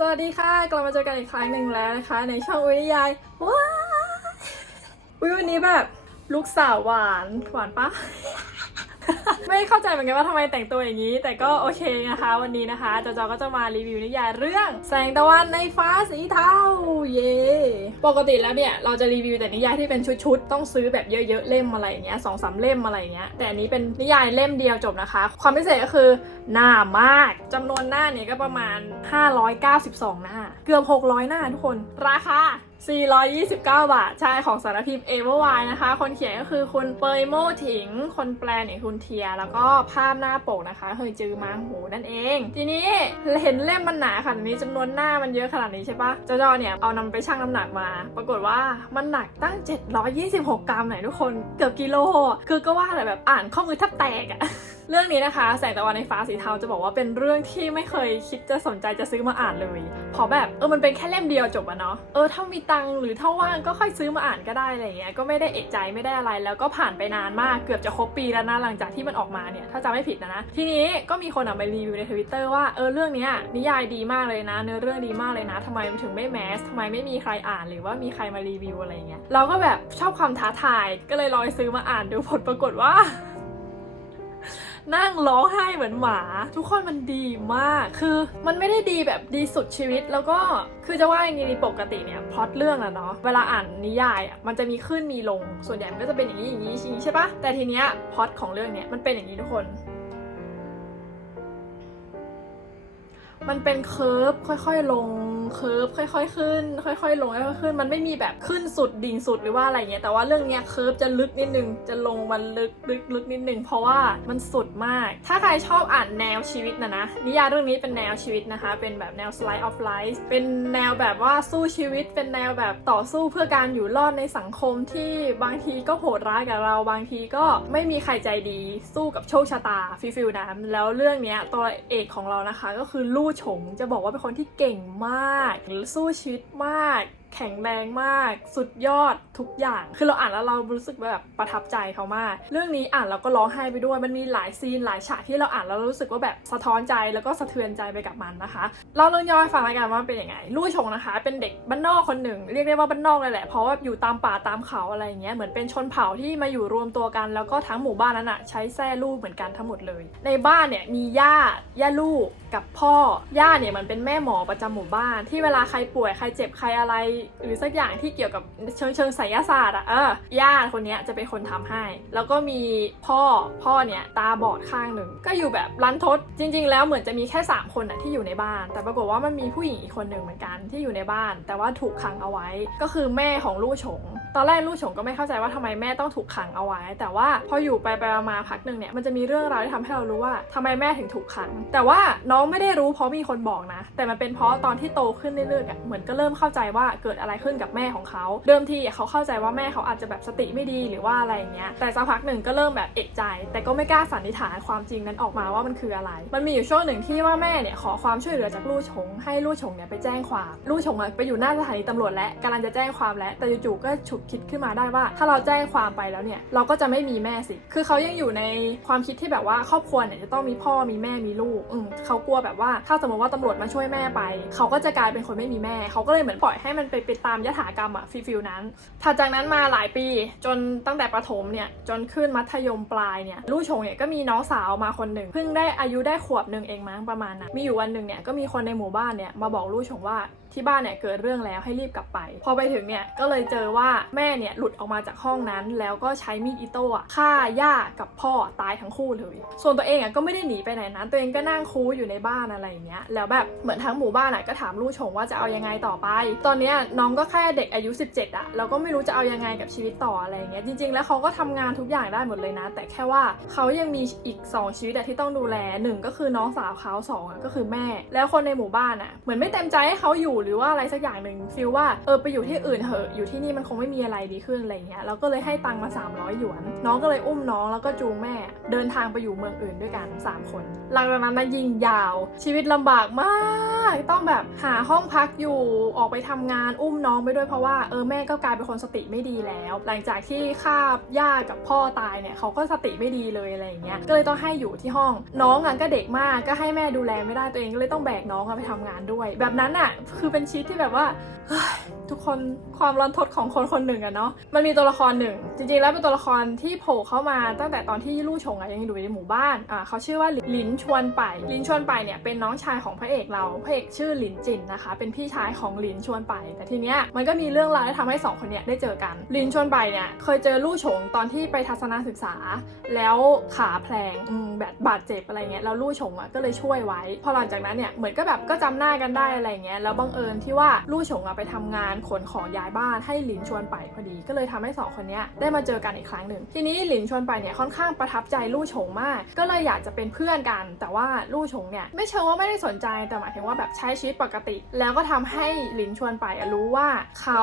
สวัสดีค่ะ กลับมาเจอกันอีกครั้งหนึ่งแล้วนะคะ ในช่องวิทยายว้ายอุ๊ยวันนี้แบบลูกสาวหวานหวานปะ ไม่เข้าใจเหมือนกันว่าทำไมแต่งตัวอย่างนี้ แต่ก็โอเคนะคะ วันนี้นะคะจอจอก็จะมารีวิวนิยายเรื่อง แสงตะวันในฟ้าสีเทาเย่ปกติแล้วเนี่ยเราจะรีวิวแต่นิยายที่เป็นชุดๆต้องซื้อแบบเยอะๆเล่มอะไรอย่างเงี้ยสองสามเล่มอะไรอย่างเงี้ยแต่อันนี้เป็นนิยายเล่มเดียวจบนะคะ ความพิเศษก็คือ หน้ามากจำนวนหน้าเนี่ยก็ประมาณ 592 หน้า เกือบ 600 หน้าทุกคน ราคา 429 บาท ใช่ของสารพิมพ์เอเวอร์ไวนะคะ คนเขียนก็คือคุณเปยโมถิง คนแปลเนี่ยคุณเทีย แล้วก็ภาพหน้าปกนะคะเฮยจือมางหูนั่นเอง ทีนี้เห็นเล่มมันหนาขนาดนี้จำนวนหน้ามันเยอะขนาดนี้ใช่ปะจอจอเนี่ยเอานำไปชั่งน้ำหนักมา ปรากฏว่ามันหนักตั้ง 726 กรัมไหนทุกคน เกือบกิโล คือก็ว่าแต่แบบอ่านข้อมือแทบแตกอะ เรื่องนี้นะคะ แสงตะวันในฟ้าสีเทาจะบอกว่าเป็นเรื่องที่ไม่เคยคิดจะสนใจจะซื้อมาอ่านเลยเพราะแบบเออมันเป็นแค่เล่มเดียวจบอะเนาะเออถ้ามีตังหรือถ้าว่างก็ค่อยซื้อมาอ่านก็ได้อะไรเงี้ยก็ไม่ได้เอะใจไม่ได้อะไร แล้วก็ผ่านไปนานมากเกือบจะครบปีแล้วนะหลังจากที่มันออกมาเนี่ยถ้าจำไม่ผิดนะนะทีนี้ก็มีคนเอาไปรีวิวในทวิตเตอร์ว่าเออเรื่องนี้นิยายดีมากเลยนะ เนื้อเรื่องดีมากเลยนะทำไมมันถึงไม่แมสทำไมไม่มีใครอ่านหรือว่ามีใครมารีวิวอะไรเงี้ยเราก็แบบชอบความท้าทายก็เลยลองซื้อมาอ่านดูผลปรากฏว่า นั่งร้องไห้เหมือนหมา ทุกคนมันดีมากคือมันไม่ได้ดีแบบดีสุดชีวิตแล้วก็คือจะว่าอย่างนี้ปกติเนี่ยพล็อตเรื่องอะเนาะเวลาอ่านนิยายอะมันจะมีขึ้นมีลง ส่วนใหญ่มันก็จะเป็นอย่างนี้อย่างนี้อย่างนี้ใช่ปะแต่ทีเนี้ยพล็อตของเรื่องเนี้ยมันเป็นอย่างนี้ทุกคนมันเป็นเคิร์ฟค่อยๆลง เคิร์ฟค่อยๆขึ้น ค่อยๆลงค่อยๆขึ้น มันไม่มีแบบขึ้นสุดดิ่งสุดหรือว่าอะไรเงี้ยแต่ว่าเรื่องเนี้ยเคิร์ฟจะลึกนิดนึงจะลงมันลึกลึกลึกนิดนึงเพราะว่ามันสุดมาก ถ้าใครชอบอ่านแนวชีวิตนะนะนิยายเรื่องนี้เป็นแนวชีวิตนะคะ เป็นแบบแนว slice of life เป็นแนวแบบว่าสู้ชีวิต เป็นแนวแบบต่อสู้เพื่อการอยู่รอดในสังคมที่บางทีก็โหดร้ายกับเรา บางทีก็ไม่มีใครใจดีสู้กับโชคชะตาฟิฟิลนะแล้วเรื่องเนี้ยตัวเอกของเรานะคะ ก็คือลู่ฉงจะบอกว่าเป็นคนที่เก่งมากสู้ชีวิตมาก แข็งแรงมาก สุดยอดทุกอย่าง คือเราอ่านแล้วเรารู้สึกแบบประทับใจเขามาก เรื่องนี้อ่านแล้วก็ร้องไห้ไปด้วย มันมีหลายซีนหลายฉากที่เราอ่านแล้วรู้สึกว่าแบบสะท้อนใจแล้วก็สะเทือนใจไปกับมันนะคะ เราเรื่องย่อให้ฟังแล้วกันว่าเป็นยังไงลู่ชงนะคะ เป็นเด็กบ้านนอกคนหนึ่ง เรียกได้ว่าบ้านนอกเลยแหละ เพราะว่าอยู่ตามป่าตามเขาอะไรเงี้ย เหมือนเป็นชนเผ่าที่มาอยู่รวมตัวกัน แล้วก็ทั้งหมู่บ้านนั้นอะใช้แส้ลูกเหมือนกันทั้งหมดเลย ในบ้านเนี่ยมีย่า ย่าลูกกับพ่อย่าเนี่ยมันเป็นแม่หมอประจำหมู่บ้านที่เวลาใครป่วยใครเจ็บใครอะไรหรือสักอย่างที่เกี่ยวกับเชิงเชิงไสยศาสตร์อะเออย่าคนนี้จะเป็นคนทำให้ แล้วก็มีพ่อพ่อเนี่ยตาบอดข้างหนึ่งก็อยู่แบบรันทดจริง ๆ แล้วเหมือนจะมีแค่ 3 คนอะที่อยู่ในบ้าน แต่ปรากฏว่ามันมีผู้หญิงอีกคนหนึ่งเหมือนกันที่อยู่ในบ้าน แต่ว่าถูกขังเอาไว้ก็คือแม่ของลู่ฉง ตอนแรกลู่ฉงก็ไม่เข้าใจว่าทำไมแม่ต้องถูกขังเอาไว้ แต่ว่าพออยู่ไปไปมาพักหนึ่งเนี่ยมันจะมีเรื่องราวที่ทำให้เรารู้ว่าทำไมแม่ถึงถูกขัง แต่ว่าน้องไม่ได้รู้เพราะมีคนบอกนะ แต่มันเป็นเพราะตอนที่โตขึ้นเรื่อยๆอะเหมือนก็เริ่มเข้าใจว่าเกิดอะไรขึ้นกับแม่ของเขา เดิมทีเขาเข้าใจว่าแม่เขาอาจจะแบบสติไม่ดีหรือว่าอะไรอย่างเงี้ย แต่สักพักหนึ่งก็เริ่มแบบเอกใจ แต่ก็ไม่กล้าสันนิษฐานความจริงนั้นออกมาว่ามันคืออะไร มันมีอยู่ช่วงหนึ่งที่ว่าแม่เนี่ยขอความช่วยเหลือจากลู่ชง ให้ลู่ชงเนี่ยไปแจ้งความ ลู่ชงไปอยู่หน้าสถานีตำรวจและกำลังจะแจ้งความแล้วแต่จู่ๆก็ฉุกคิดขึ้นมาได้ว่า ถ้าเราแจ้งความไปแล้วเนี่ยเราก็จะไม่มีแม่สิ คือเขายังอยู่ในความคิดที่แบบว่าครอบครัวเนี่ยจะต้องมีพ่อมีแม่มีลูกอืมเขากลัวแบบว่าถ้าสมมติว่าตำรวจมาช่วยแม่ไป เขาก็จะกลายเป็นคนไม่มีแม่ เขาก็เลยเหมือนปล่อยให้มันไปไปตามยถากรรมอะฟิลฟิลนั้น ถัดจากนั้นมาหลายปีจนตั้งแต่ประถมเนี่ย จนขึ้นมัธยมปลายเนี่ยลู่ชงเนี่ยก็มีน้องสาวมาคนหนึ่งเพิ่งได้อายุได้ขวบหนึ่งเองมั้งประมาณนั้นมีอยู่วันหนึ่งเนี่ยก็มีคนในหมู่บ้านเนี่ยมาบอกลู่ชงว่าที่บ้านเนี่ยเกิดเรื่องแล้วให้รีบกลับไป พอไปถึงเนี่ยก็เลยเจอว่าแม่เนี่ยหลุดออกมาจากห้องนั้น แล้วก็ใช้มีดอิโต้อะฆ่าย่ากับพ่อตายทั้งคู่เลย ส่วนตัวเองอะก็ไม่ได้หนีไปไหนนะตัวเองก็นั่งคูอยู่ในบ้านอะไรอย่างเงี้ยแล้วแบบเหมือนทั้งหมู่บ้านอะก็ถามลู่ชงว่าจะเอายังไงต่อไป ตอนเนี้ยน้องก็แค่เด็กอายุ 17อะแล้วก็ไม่รู้จะเอายังไงกับชีวิตต่ออะไรอย่างเงี้ยจริง ๆ แล้วเขาก็ทำงานทุกอย่างได้หมดเลยนะ แต่แค่ว่าเขายังมีอีก 2 ชีวิตที่ต้องดูแลหนึ่งก็คือน้องสาวเขาสองอะก็คือแม่ แล้วคนในหมู่บ้านอะเหมือนไม่เต็มใจให้เขาอยู่หรือว่าอะไรสักอย่างหนึ่งฟีลว่าเออไปอยู่ที่อื่นเถอะอยู่ที่นี่มันคงไม่มีอะไรดีขึ้นอะไรเงี้ยเราก็เลยให้ตังมา 300 หยวน น้องก็เลยอุ้มน้องแล้วก็จูงแม่ เดินทางไปอยู่เมืองอื่นด้วยกัน 3 คน หลังจากนั้นนะยิงยาว ชีวิตลำบากมากต้องแบบหาห้องพักอยู่ออกไปทำงานอุ้มน้องไปด้วยเพราะว่าเออแม่ก็กลายเป็นคนสติไม่ดีแล้ว หลังจากที่ฆ่าย่ากับพ่อตายเนี่ยเขาก็สติไม่ดีเลยอะไรเงี้ยก็เลยต้องให้อยู่ที่ห้อง น้องอะก็เด็กมากก็ให้แม่ดูแลไม่ได้ตัวเองก็เลยต้องแบกน้องไปทำงานด้วย แบบนั้นอะคืือเป็นชีตที่แบบว่าทุกคนความรันทดของคนคนหนึ่งอะเนาะมันมีตัวละครหนึ่ง จริงๆแล้วเป็นตัวละครที่โผล่เข้ามาตั้งแต่ตอนที่ลู่ชงอะยังอยู่ในหมู่บ้านอ่าเขาชื่อว่าหลินชวนไปหลินชวนไปเนี่ยเป็นน้องชายของพระเอกเราพระเอกชื่อหลินจินนะคะ เป็นพี่ชายของหลินชวนไป แต่ทีเนี้ยมันก็มีเรื่องราวที่ทำให้สองคนเนี้ยได้เจอกันหลินชวนไปเนี่ยเคยเจอลู่ชงตอนที่ไปทัศนศึกษา แล้วขาแพลงแบบบาดเจ็บอะไรเงี้ยแล้วลู่ชงอะก็เลยช่วยไว้ พอหลังจากนั้นเนี่ยเหมือนก็แบบก็จำหน้ากันได้อะไรเงี้ยแล้วบังเอิญที่ว่าลู่ฉงอะไปทำงานขนของย้ายบ้านให้หลินชวนไปพอดี ก็เลยทำให้สองคนนี้ได้มาเจอกันอีกครั้งหนึ่งทีนี้หลินชวนไปเนี่ยค่อนข้างประทับใจลู่ฉงมาก ก็เลยอยากจะเป็นเพื่อนกัน แต่ว่าลู่ฉงเนี่ยไม่เชิงว่าไม่ได้สนใจแต่หมายถึงว่าแบบใช้ชีวิตปกติ แล้วก็ทำให้หลินชวนไปรู้ว่าเขา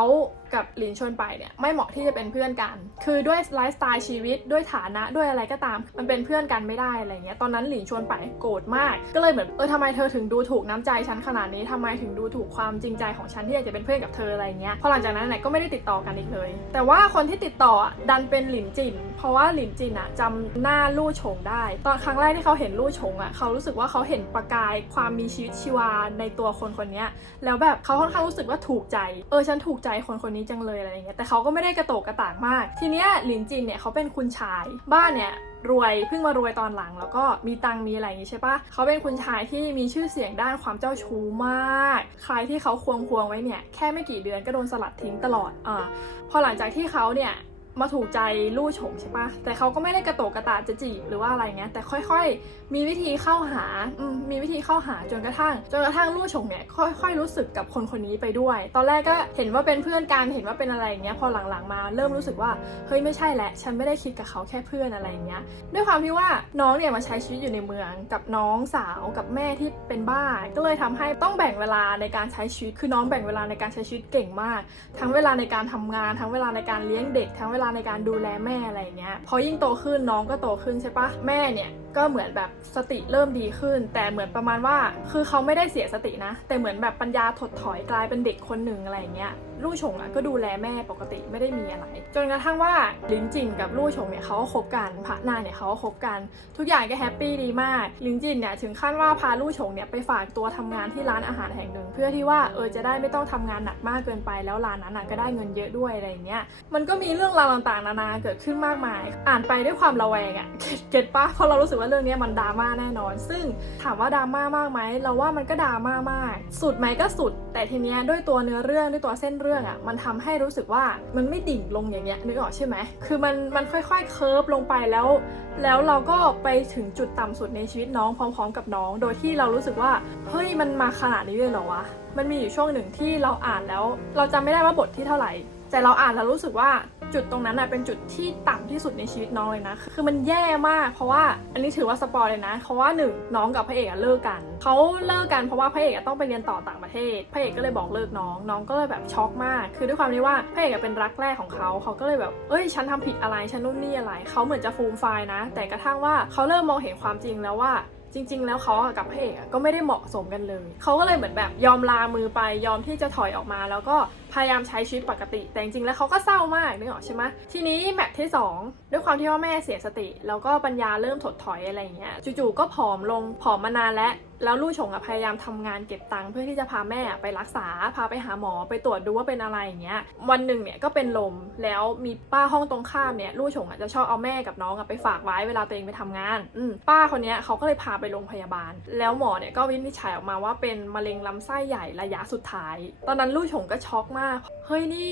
กับหลินชวนไปเนี่ยไม่เหมาะที่จะเป็นเพื่อนกัน คือด้วยไลฟ์สไตล์ชีวิตด้วยฐานะด้วยอะไรก็ตาม มันเป็นเพื่อนกันไม่ได้อะไรเงี้ยตอนนั้นหลินชวนไปโกรธมาก ก็เลยเหมือนเออทำไมเธอถึงดูถูกน้ำใจฉันขนาดนี้ทำไมถึงดูถูกความจริงใจของฉันที่อยากจะเป็นเพื่อนกับเธออะไรเงี้ยพอหลังจากนั้นเนี่ยก็ไม่ได้ติดต่อกันอีกเลย แต่ว่าคนที่ติดต่อดันเป็นหลินจินเพราะว่าหลินจินอะจำหน้าลู่ชงได้ ตอนครั้งแรกที่เขาเห็นลู่ชงอะเขารู้สึกว่าเขาเห็นประกายความมีชีวิตชีวาในตัวคนคนนี้แล้วแบบเขาค่อนข้างรู้สึกว่าถูกใจ เออฉันถูกใจคนคนนี้จังเลยอะไรเงี้ยแต่เขาก็ไม่ได้กระโตกกระตากมาก ทีเนี้ยหลินจินเนี่ยเขาเป็นคุณชายบ้านเนี่ยรวยเพิ่งมารวยตอนหลัง แล้วก็มีตังมีอะไรอย่างงี้ใช่ปะเขาเป็นคุณชายที่มีชื่อเสียงด้านความเจ้าชู้มาก ใครที่เขาควงควงไว้เนี่ยแค่ไม่กี่เดือนก็โดนสลัดทิ้งตลอดอ่าพอหลังจากที่เขาเนี่ย มาถูกใจลู่ฉงใช่ปะแต่เขาก็ไม่ได้กระโตกกระตาจะจีบหรือว่าอะไรเงี้ย แต่ค่อยๆ มีวิธีเข้าหามมีวิธีเข้าหาจนกระทั่ง จนกระทั่งลู่ฉงเนี่ยค่อยๆ รู้สึกกับคนคนนี้ไปด้วย ตอนแรกก็เห็นว่าเป็นเพื่อนกัน เห็นว่าเป็นอะไรเงี้ย พอหลังๆมาเริ่มรู้สึกว่า เฮ้ยไม่ใช่แหละ ฉันไม่ได้คิดกับเขาแค่เพื่อนอะไรเงี้ย ด้วยความที่ว่าน้องเนี่ยมาใช้ชีวิตอยู่ในเมืองกับน้องสาวกับแม่ที่เป็นบ้า ก็เลยทำให้ต้องแบ่งเวลาในการใช้ชีวิต คือน้องแบ่งเวลาในการใช้ชีวิตเก่งมาก ทั้งเวลาในการทำงาน ทั้งเวลาในการเลี้ยงเด็ก ทั้งเวลาในการดูแลแม่อะไรเงี้ยพอยิ่งโตขึ้นน้องก็โตขึ้นใช่ปะแม่เนี่ยก็เหมือนแบบสติเริ่มดีขึ้น แต่เหมือนประมาณว่า คือเขาไม่ได้เสียสตินะ แต่เหมือนแบบปัญญาถดถอยกลายเป็นเด็กคนหนึ่งอะไรอย่างเงี้ยลู่ชงอะก็ดูแลแม่ปกติไม่ได้มีอะไร จนกระทั่งว่าลินจินกับลู่ชงเนี่ยเขาก็คบกันพระนาเนี่ยเขาก็คบกัน ทุกอย่างก็แฮปปี้ดีมากลินจินเนี่ยถึงขั้นว่าพาลู่ชงเนี่ยไปฝากตัวทำงานที่ร้านอาหารแห่งหนึ่ง เพื่อที่ว่าเออจะได้ไม่ต้องทำงานหนักมากเกินไปแล้วร้านนั้นก็ได้เงินเยอะด้วยอะไรอย่างเงี้ยมันก็มีเรื่องราวต่างๆ นานาเกิดขึ้นมากมาย อ่านไปด้วยความระแวงอะเก็ตเก็ตปะเพราะเรารู้สึกว่าเรื่องนี้มันดราม่าแน่นอน ซึ่งถามว่าดราม่ามากไหมเราว่ามันก็ดราม่ามาก สุดไหมก็สุด แต่ทีเนี้ยด้วยตัวเนื้อเรื่องด้วยตัวเส้นเรื่องอะมันทำให้รู้สึกว่ามันไม่ดิ่งลงอย่างเงี้ยนึกออกใช่ไหมคือมันมันค่อยๆเคิร์ฟลงไปแล้ว แล้วเราก็ไปถึงจุดต่ำสุดในชีวิตน้องพร้อม ๆ กับน้อง โดยที่เรารู้สึกว่าเฮ้ยมันมาขนาดนี้เลยเหรอวะมันมีอยู่ช่วงหนึ่งที่เราอ่านแล้ว เราจำไม่ได้ว่าบทที่เท่าไหร่ แต่เราอ่านแล้วรู้สึกว่าจุดตรงนั้นนะเป็นจุดที่ต่ำที่สุดในชีวิตน้องเลยนะ คือมันแย่มาก เพราะว่าอันนี้ถือว่าสปอยเลยนะ เพราะว่าหนึ่งน้องกับพระเอกเลิกกัน เขาเลิกกันเพราะว่าพระเอกต้องไปเรียนต่อต่างประเทศ พระเอกก็เลยบอกเลิกน้อง น้องก็เลยแบบช็อกมาก คือด้วยความที่ว่าพระเอกเป็นรักแรกของเขา เขาก็เลยแบบ เอ้ย ฉันทำผิดอะไร ฉันนู่นนี่อะไร เขาเหมือนจะฟูมไฟนะ แต่กระทั่งว่าเขาเริ่มมองเห็นความจริงแล้วว่าจริง ๆ แล้วเขากับพระเอกก็ไม่ได้เหมาะสมกันเลย เขาก็เลยเหมือนแบบยอมลามือไปยอมที่จะถอยออกมาแล้วก็ พยายามใช้ชีวิตปกติ แต่จริงๆแล้วเขาก็เศร้ามากนึกออกใช่ไหมทีนี้แมทที่ 2 ด้วยความที่ว่าแม่เสียสติ แล้วก็ปัญญาเริ่มถดถอยอะไรเงี้ยจู่ๆก็ผอมลงผอมมานานแล้วแล้วลู่ชงอะพยายามทำงานเก็บตังค์เพื่อที่จะพาแม่ไปรักษา พาไปหาหมอไปตรวจดูว่าเป็นอะไรอย่างเงี้ย วันหนึ่งเนี่ยก็เป็นลมแล้วมีป้าห้องตรงข้ามเนี่ยลู่ชงอะจะชอบเอาแม่กับน้องอะไปฝากไว้เวลาตัวเองไปทำงานอืป้าคนเนี้ยเขาก็เลยพาไปโรงพยาบาล แล้วหมอเนี่ยก็วินิจฉัยออกมาว่าเป็นมะเร็งลำไส้ใหญ่ระยะสุดท้าย ตอนนั้นลู่ชงก็ช็อกมากเฮ้ยนี่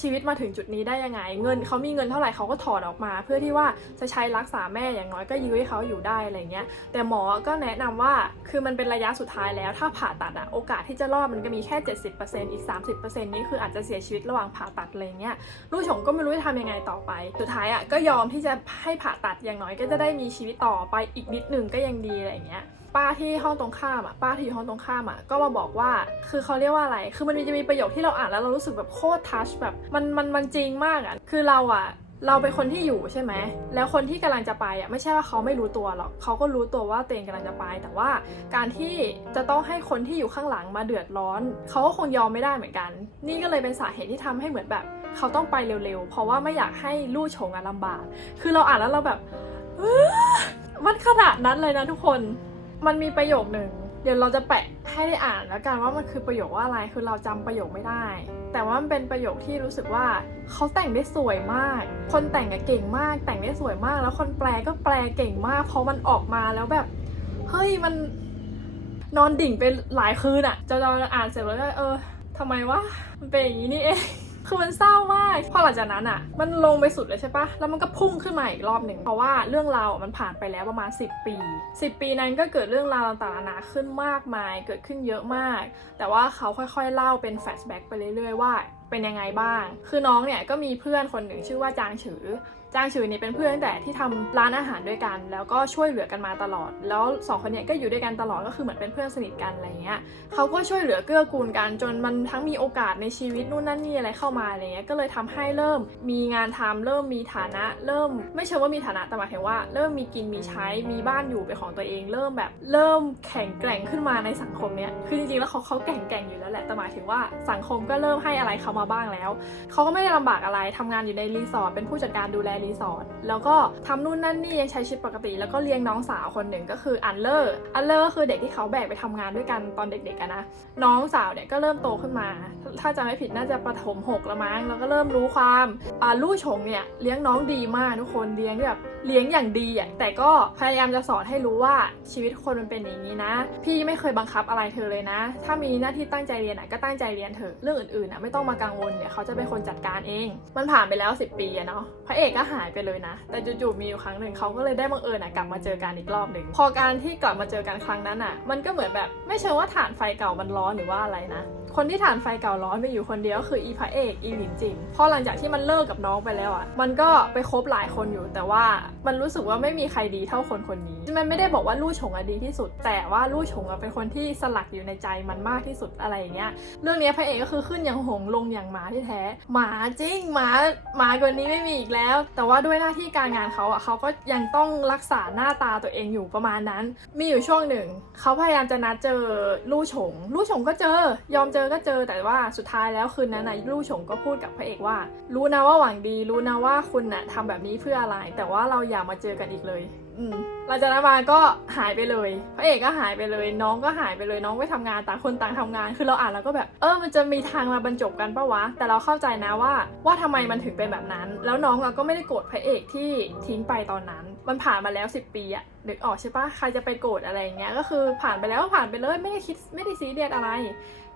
ชีวิตมาถึงจุดนี้ได้ยังไง เงินเขามีเงินเท่าไหร่เขาก็ถอดออกมา เพื่อที่ว่าจะใช้รักษาแม่อย่างน้อยก็ยื้อให้เขาอยู่ได้อะไรเงี้ย แต่หมอก็แนะนำว่าคือมันเป็นระยะสุดท้ายแล้ว ถ้าผ่าตัดอะโอกาสที่จะรอดมันก็มีแค่ 70%อีก 30%นี้คืออาจจะเสียชีวิตระหว่างผ่าตัดอะไรเงี้ยลู่ชงก็ไม่รู้จะทำยังไงต่อไป สุดท้ายอะก็ยอมที่จะให้ผ่าตัดอย่างน้อยก็จะได้มีชีวิตต่อไปอีกนิดหนึ่งก็ยังดีอะไรเงี้ย ป้าที่ห้องตรงข้ามอะป้าที่อยู่ห้องตรงข้ามอะก็มาบอกว่า คือเขาเรียกว่าอะไร คือมันจะมีประโยคที่เราอ่านแล้วเรารู้สึกแบบโคตรทัชแบบมันมันมันจริงมากอะคือเราอะเราเป็นคนที่อยู่ใช่ไหม แล้วคนที่กำลังจะไปอะไม่ใช่ว่าเขาไม่รู้ตัวหรอก เขาก็รู้ตัวว่าตัวเองกำลังจะไป แต่ว่าการที่จะต้องให้คนที่อยู่ข้างหลังมาเดือดร้อน เขาก็คงยอมไม่ได้เหมือนกัน นี่ก็เลยเป็นสาเหตุที่ทำให้เหมือนแบบ เขาต้องไปเร็วๆ เพราะว่าไม่อยากให้ลู่ชงอะลำบาก คือเราอ่านแล้วเราแบบมันขนาดนั้นเลยนะทุกคน มันมีประโยคหนึ่งเดี๋ยวเราจะแปะให้ได้อ่านแล้วกันว่ามันคือประโยคว่าอะไรคือเราจำประโยคไม่ได้ แต่ว่ามันเป็นประโยคที่รู้สึกว่าเขาแต่งได้สวยมาก คนแต่งเก่งมาก แต่งได้สวยมาก แล้วคนแปลก็แปลเก่งมาก เพราะมันออกมาแล้วแบบเฮ้ยมันนอนดิ่งไปหลายคืนอะจะนอนอ่านเสร็จแล้วก็เออทำไมวะมันเป็นอย่างนี้นี่เอง คือมันเศร้ามาก พอหลังจากนั้นอะมันลงไปสุดเลยใช่ปะแล้วมันก็พุ่งขึ้นมาอีกรอบหนึ่งเพราะว่าเรื่องราวมันผ่านไปแล้วประมาณ 10 ปี 10 ปีนั้นก็เกิดเรื่องราวต่างๆนานาขึ้นมากมาย เกิดขึ้นเยอะมาก แต่ว่าเขาค่อยๆเล่าเป็นแฟลชแบ็กไปเรื่อยๆว่าเป็นยังไงบ้าง คือน้องเนี่ยก็มีเพื่อนคนหนึ่งชื่อว่าจางฉือ จ้างฉือเนี่ยเป็นเพื่อนตั้งแต่ที่ทำร้านอาหารด้วยกัน แล้วก็ช่วยเหลือกันมาตลอด แล้วสองคนนี่ยก็อยู่ด้วยกันตลอดก็คือเหมือนเป็นเพื่อนสนิทกันอะไรเงี้ยเขาก็ช่วยเหลือเกื้อกูลกันจนมันทั้งมีโอกาสในชีวิตนู่นนั่นนี่อะไรเข้ามาอะไรเงี้ยก็เลยทำให้เริ่มมีงานทำเริ่มมีฐานะ เริ่ม ไม่เชิงว่ามีฐานะแต่หมายถึงว่าเริ่มมีกินมีใช้มีบ้านอยู่เป็นของตัวเอง เริ่มแบบเริ่มแข็งแกร่งขึ้นมาในสังคมเนี้ยคือจริงๆแล้วเขาเขาแกร่งแกร่งอยู่แล้วแหละแต่หมายถึงว่าสังคมก็เริ่มให้อะไรเขามาบ้างแล้วเขาก็ไม่ได้ลำบากอะไรทำงานอยู่ในรีสอร์ทเป็นผู้จัดการดูแลรสอร์ทแล้วก็ทำนู่นนั่นนี่ยังใช้ชีวิตปกติ แล้วก็เลี้ยงน้องสาวคนหนึ่งก็คืออันเลอร์อันเลอร์ก็คือเด็กที่เขาแบกไปทำงานด้วยกันตอนเด็กๆกันนะน้องสาวเนี่ยก็เริ่มโตขึ้นมา ถ้าจำไม่ผิดน่าจะประถมหกล้วมั้งแล้วก็เริ่มรู้ความลู่ชงเนี่ยเลี้ยงน้องดีมากทุกคนเลี้ยงแบบเลี้ยงอย่างดีอะแต่ก็พยายามจะสอนให้รู้ว่าชีวิตคนมันเป็นอย่างนี้นะ พี่ไม่เคยบังคับอะไรเธอเลยนะ ถ้ามีหน้าที่ตั้งใจเรียนอะก็ตั้งใจเรียนเถอะเรื่องอื่นๆอะไม่ต้องมากังวลเดี๋ยวเขาจะเป็นคนจัดการเอง มันผ่านไปแล้ว 10 ปีอะเนาะพระเอกก็หายไปเลยนะ แต่จู่ๆมีอยู่ครั้งหนึ่งเขาก็เลยได้บังเอิญอะกลับมาเจอกันอีกรอบหนึ่งพอการที่กลับมาเจอกันครั้งนั้นอะ มันก็เหมือนแบบไม่เชิงว่าฐานไฟเก่ามันร้อนหรือว่าอะไรนะคนที่ฐานไฟเก่าร้อนไปอยู่คนเดียวก็คืออีพระเอกอีหลินจิงพอหลังจากที่มันเลิกกับน้องไปแล้วอะมันก็ไปคบหลายคนอยู่ แต่ว่ามันรู้สึกว่าไม่มีใครดีเท่าคนคนนี้มันไม่ได้บอกว่าลู่ชงอะดีที่สุด แต่ว่าลู่ชงอะเป็นคนที่สลักอยู่ในใจมันมากที่สุดอะไรอย่างเงี้ยเรื่องนี้พระเอกก็คือขึ้นอย่างหงลงอย่างหมาที่แท้ หมาจริงหมาหมากว่านี้ไม่มีอีกแล้วแต่ว่าด้วยหน้าที่การงานเขาอะเขาก็ยังต้องรักษาหน้าตาตัวเองอยู่ประมาณนั้น มีอยู่ช่วงหนึ่งเขาพยายามจะนัดเจอลู่ฉงลู่ฉงก็เจอ ยอมเจอก็เจอแต่ว่าสุดท้ายแล้วคืนนั้นนะลู่ฉงก็พูดกับพระเอกว่า รู้นะว่าหวังดี รู้นะว่าคุณน่ะทำแบบนี้เพื่ออะไร แต่ว่าเราอย่ามาเจอกันอีกเลย หลังจากนั้นมาก็หายไปเลยพระเอกก็หายไปเลย น้องก็หายไปเลยน้องไปทำงานต่างคนต่างทำงาน คือเราอ่านแล้วก็แบบเออมันจะมีทางมาบรรจบกันปะวะ แต่เราเข้าใจนะว่าว่าทำไมมันถึงเป็นแบบนั้น แล้วน้องเราก็ไม่ได้โกรธพระเอกที่ทิ้งไปตอนนั้น มันผ่านมาแล้ว10ปีอะนึกออกใช่ปะใครจะไปโกรธอะไรอย่างเงี้ย ก็คือผ่านไปแล้วก็ผ่านไปเลยไม่ได้คิดไม่ได้ซีเรียสอะไร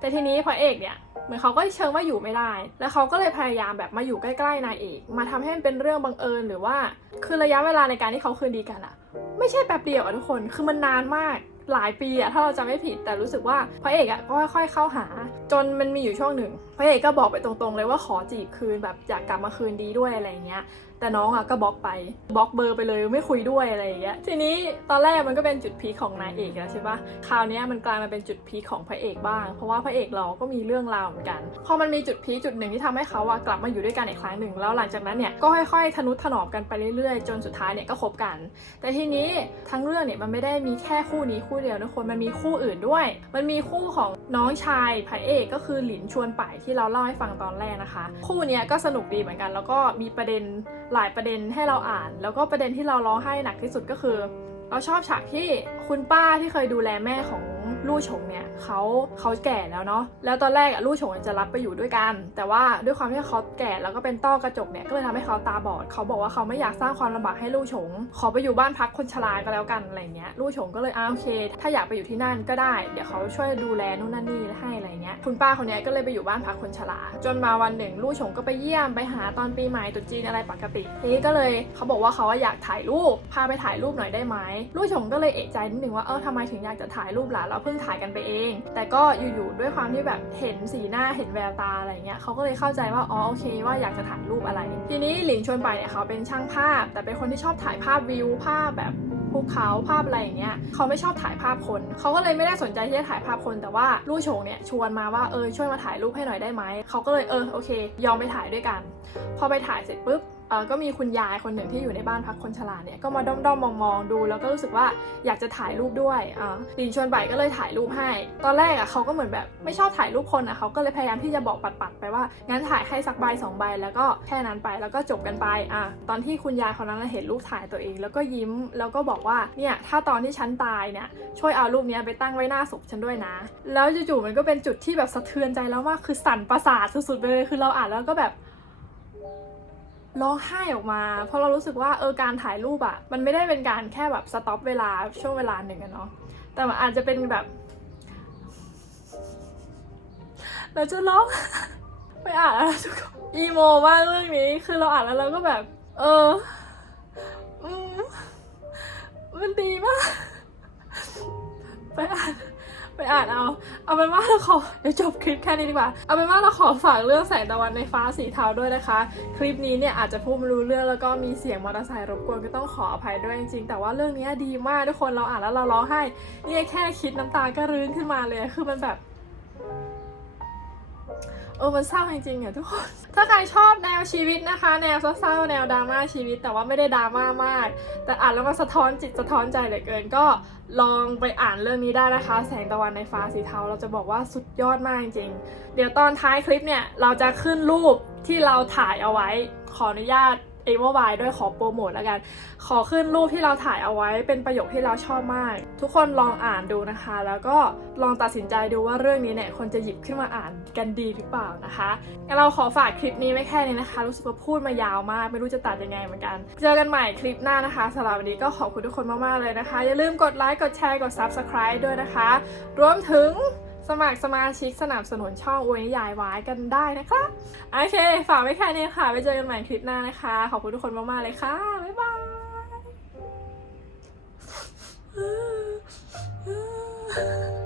แต่ทีนี้พระเอกเนี่ยเหมือนเขาก็เชิงว่าอยู่ไม่ได้ แล้วเขาก็เลยพยายามแบบมาอยู่ใกล้ๆนายเอก มาทำให้มันเป็นเรื่องบังเอิญหรือว่า คือระยะเวลาในการที่เขาคืนดีกันอะไม่ใช่แป๊บเดียวอะทุกคน คือมันนานมากหลายปีอะถ้าเราจำไม่ผิดแต่รู้สึกว่าพระเอกอะก็ค่อยๆเข้าหา จนมันมีอยู่ช่วงหนึ่งพระเอกก็บอกไปตรงๆเลยว่าขอจีบคืนแบบอยากกลับมาคืนดีด้วยอะไรเงี้ย แต่น้องอะก็บล็อกไปบล็อกเบอร์ไปเลยไม่คุยด้วยอะไรอย่างเงี้ยทีนี้ตอนแรกมันก็เป็นจุดพีคของนายเอกแล้วใช่ปะคราวนี้มันกลายมาเป็นจุดพีคของพระเอกบ้าง เพราะว่าพระเอกเราก็มีเรื่องราวเหมือนกันพอมันมีจุดพีคจุดหนึ่งที่ทำให้เขาอะกลับมาอยู่ด้วยกันอีกครั้งหนึ่งแล้วหลังจากนั้นเนี่ยก็ค่อยๆ ทนุถนอมกันไปเรื่อยๆ จนสุดท้ายเนี่ยก็คบกัน แต่ทีนี้ทั้งเรื่องเนี่ยมันไม่ได้มีแค่คู่นี้คู่เดียวนะคนมันมีคู่อื่นด้วย มันมีคู่ของน้องชายพระเอกก็คือหลินชวนป่ายที่เราเล่าให้ฟังตอนแรกนะคะ คู่เนี้ยก็สนุกดีเหมือนกัน แล้วก็มีประเด็นหลายประเด็นให้เราอ่าน แล้วก็ประเด็นที่เราร้องไห้หนักที่สุดก็คือ เราชอบฉากที่คุณป้าที่เคยดูแลแม่ของ ลู่ฉงเนี่ยเขาเขาแก่แล้วเนาะแล้วตอนแรกอะลู่ฉงจะรับไปอยู่ด้วยกัน แต่ว่าด้วยความที่เขาแก่แล้วก็เป็นต้อกระจกเนี่ยก็เลยทำให้เขาตาบอดเขาบอกว่าเขาไม่อยากสร้างความลำบากให้ลู่ฉง ขอไปอยู่บ้านพักคนชราก็แล้วกันอะไรเงี้ยลู่ฉงก็เลยอ้าโอเค ถ้าอยากไปอยู่ที่นั่นก็ได้ เดี๋ยวเขาช่วยดูแลนู่นนั่นนี่ให้อะไรเงี้ยคุณป้าคนนี้ก็เลยไปอยู่บ้านพักคนชราจนมาวันหนึ่งลู่ฉงก็ไปเยี่ยมไปหาตอนปีใหม่ตรุษจีนอะไรปกติทีนี้ก็เลยเขาบอกว่าเขาอะอยากถ่ายรูปพาไปถ่ายรูปหน่อยได้ไหมลู่ฉงก็เลยเอะใจนิดนึงว่าเออทำไมถึงอยากจะถ่ายรูปล่ะเราเพิ่งถ่ายกันไปเอง แต่ก็อยู่ๆด้วยความที่แบบเห็นสีหน้าเห็นแววตาอะไรเงี้ยเขาก็เลยเข้าใจว่าอ๋อโอเคว่าอยากจะถ่ายรูปอะไร ทีนี้หลินชวนไปเนี่ยเขาเป็นช่างภาพ แต่เป็นคนที่ชอบถ่ายภาพวิวภาพแบบภูเขาภาพอะไรอย่างเงี้ยเขาไม่ชอบถ่ายภาพคน เขาก็เลยไม่ได้สนใจที่จะถ่ายภาพคน แต่ว่าลู่โฉงเนี่ยชวนมาว่าเออช่วยมาถ่ายรูปให้หน่อยได้ไหมเขาก็เลยเออโอเค ยอมไปถ่ายด้วยกัน พอไปถ่ายเสร็จปุ๊บ ก็มีคุณยายคนหนึ่งที่อยู่ในบ้านพักคนชราเนี่ยก็มาด้อมๆมองๆดู แล้วก็รู้สึกว่าอยากจะถ่ายรูปด้วยอ่าดินชวนไปก็เลยถ่ายรูปให้ ตอนแรกอะเขาก็เหมือนแบบไม่ชอบถ่ายรูปคนอะเขาก็เลยพยายามที่จะบอกปัดๆไปว่างั้นถ่ายให้สักใบสองใบแล้วก็แค่นั้นไปแล้วก็จบกันไปอะตอนที่คุณยายคนนั้นเห็นรูปถ่ายตัวเอง แล้วก็ยิ้มแล้วก็บอกว่าเนี่ยถ้าตอนที่ฉันตายเนี่ยช่วยเอารูปเนี้ยไปตั้งไว้หน้าศพฉันด้วยนะ แล้วจู่ๆมันก็เป็นจุดที่แบบสะเทือนใจแล้วมากคือสั่นประสาทสุดๆไปเลยคือเราอ่านแล้วก็แบบ ร้องไห้ออกมา เพราะเรารู้สึกว่าเออการถ่ายรูปอะมันไม่ได้เป็นการแค่แบบสต็อปเวลาช่วงเวลาหนึ่งอะเนาะแต่มันอาจจะเป็นแบบ เราจะร้องไม่อ่านแล้วทุกคนอีโมมากเรื่องนี้คือเราอ่านแล้วเราก็แบบ เอออมมันดีมากไปอ่าน ไปอ่านเอา เอาเป็นว่าเราขอเดี๋ยวจบคลิปแค่นี้ดีกว่า เอาเป็นว่าเราขอฝากเรื่องแสงตะวันในฟ้าสีเทาด้วยนะคะ คลิปนี้เนี่ยอาจจะพูดไม่รู้เรื่องแล้วก็มีเสียงมอเตอร์ไซค์รบกวนก็ต้องขออภัยด้วยจริงๆ แต่ว่าเรื่องนี้ดีมากทุกคนเราอ่านแล้วเราร้องไห้เนี่ยแค่คิดน้ำตาก็รื้นขึ้นมาเลยคือมันแบบ เออมันเศร้าจริงๆอะทุกคน ถ้าใครชอบแนวชีวิตนะคะ แนวเศร้าๆแนวดราม่าชีวิต แต่ว่าไม่ได้ดราม่ามาก แต่อ่านแล้วมันสะท้อนจิตสะท้อนใจเหลือเกิน ก็ลองไปอ่านเรื่องนี้ได้นะคะ แสงตะวันในฟ้าสีเทาเราจะบอกว่าสุดยอดมากจริงๆ เดี๋ยวตอนท้ายคลิปเนี่ยเราจะขึ้นรูปที่เราถ่ายเอาไว้ขออนุญาต เอเวอร์ไวด้วยขอโปรโมทแล้วกัน ขอขึ้นรูปที่เราถ่ายเอาไว้เป็นประโยคที่เราชอบมาก ทุกคนลองอ่านดูนะคะ แล้วก็ลองตัดสินใจดูว่าเรื่องนี้เนี่ยคนจะหยิบขึ้นมาอ่านกันดีหรือเปล่านะคะงั้นเราขอฝากคลิปนี้ไว้แค่นี้นะคะ รู้สึกว่าพูดมายาวมาก ไม่รู้จะตัดยังไงเหมือนกัน เจอกันใหม่คลิปหน้านะคะสำหรับวันนี้ก็ขอบคุณทุกคนมากๆเลยนะคะ อย่าลืมกดไลค์กดแชร์กด subscribe ด้วยนะคะ รวมถึง สมัครสมาชิกสนับสนุนช่องอวยนิยายวายกันได้นะคะ โอเค ฝากไว้แค่นี้ค่ะไว้เจอกันใหม่คลิปหน้านะคะ ขอบคุณทุกคนมาก ๆ เลยค่ะ บ๊ายบาย